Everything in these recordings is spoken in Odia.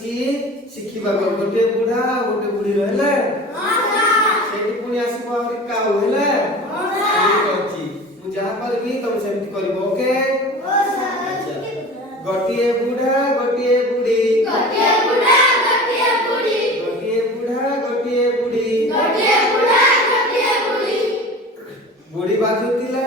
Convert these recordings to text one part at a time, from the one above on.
କିଛି ଶିଖିବା ଗୋଟେ ବୁଢା ଗୋଟେ ବୁଢୀ ରହିଲେ ସେଠି ପୁଣି ଆସିବ ଆହୁରି କାଉ ହେଲେ ଅଛି ମୁଁ ଯାହା କରିବି ତମେ ସେମିତି କରିବ ଓକେ ଗୋଟିଏ ବୁଢା ଗୋଟିଏ ବୁଢୀ ଗୋଟିଏ ବୁଢା ଗୋଟିଏ ବୁଢୀ ଗୋଟିଏ ବୁଢା ଗୋଟିଏ ବୁଢୀ ଗୋଟିଏ ବୁଢା ଗୋଟିଏ ବୁଢୀ ବୁଢୀ ବାଜୁଥିଲା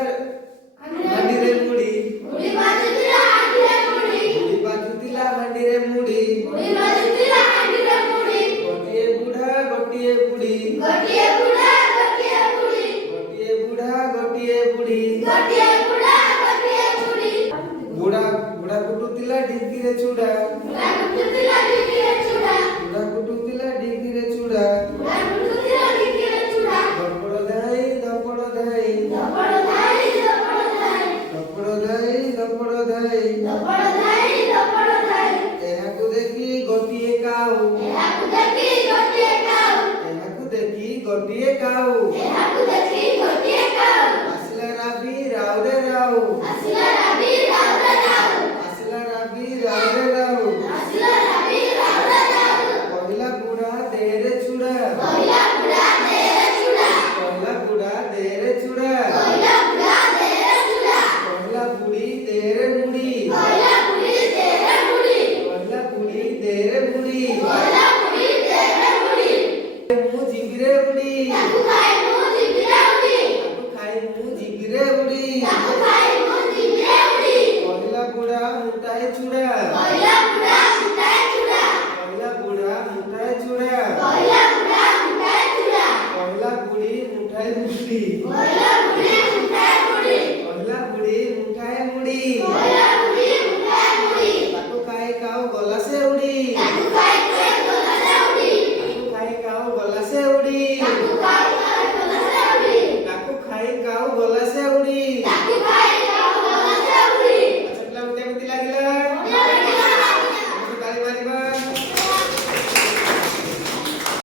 ହାଣ୍ଡିରେ ମୁଢି ବୁଢୀ ବାଜୁଥିଲା ହାଣ୍ଡିରେ ମୁଢି ବୁଢୀ ବାଜୁଥିଲା ହାଣ୍ଡିରେ ମୁଢି ବୁଢୀ ବାଜୁଥିଲା ହାଣ୍ଡିରେ ମୁଢି ଗୋଟିଏ ବୁଢା ଗୋଟିଏ ବୁଢୀ ଗୋଟିଏ ବୁଢା ଗୋଟିଏ ବୁଢୀ ଗୋଟିଏ ବୁଢା ଗୋଟିଏ ବୁଢୀ ଗୋଟିଏ ବୁଢା ଗୋଟିଏ ବୁଢୀ ବୁଢା ବୁଢା କୁଟୁଥିଲା ଢିଙ୍କିରେ ଚୁଡା ବୁଢା କୁଟୁଥିଲା ଢିଙ୍କିରେ ଚୁଡା ବୁଢା କୁଟୁଥିଲା ଢିଙ୍କିରେ ଚୁଡା ବୁଢା କୁଟୁଥିଲା ଢିଙ୍କିରେ ଚୁଡା ଧପଡ ଧାଇ ଧପଡ ଧାଇ ଧପଡ ଧାଇ ଧପଡ ଧାଇ ଧପଡ ଧାଇ ଧପଡ ଧାଇ ଧପଡ ଧାଇ ଧପଡ ଧାଇ ଏହାକୁ ଦେଖି ଗୋଟିଏ କାଉ ଏହାକୁ ଦେଖି ଗୋଟିଏ କାଉ ଏହାକୁ ଦେଖି ଗୋଟିଏ କାଉ ଏହାକୁ ଦେଖି ଗୋଟିଏ କାଉ ଆସିଲା ରାବି ରାଉରେ ରାଉ ଆସିଲା ରାବି ରାଉରେ ରାଉ ଆସିଲା ରାବି ରାଉରେ ରାଉ ଆସିଲା ରାବି ରାଉରେ ରାଉ କହିଲା ବୁଢା ଦେରେ ଚୁଡା କହିଲା ବୁଢା ଦେରେ ଚୁଡା କହିଲା ବୁଢା ଦେରେ ଚୁଡା କହିଲା ବୁଢା ଦେରେ ଚୁଡା କହିଲା ବୁଢୀ ଦେରେ ମୁଢି କହିଲା ବୁଢୀ ଦେରେ ମୁଢି କହିଲା ବୁଢୀ ଦେରେ ମୁଢି କହିଲା ବୁଢୀ ଦେରେ ମୁଢି ମୁଁ ଯିବିରେ ବୁଢୀ ତାକୁ ଖାଇ ମୁଁ ଯିବିରେ ବୁଢୀ ତାକୁ ଖାଇ ମୁଁ ଯିବିରେ ବୁଢୀ ତାକୁ ଖାଇ ମୁଁ ଯିବିରେ ବୁଢୀ କହିଲା ବୁଢା ମୁଠାଏ ଚୁଡା କହିଲା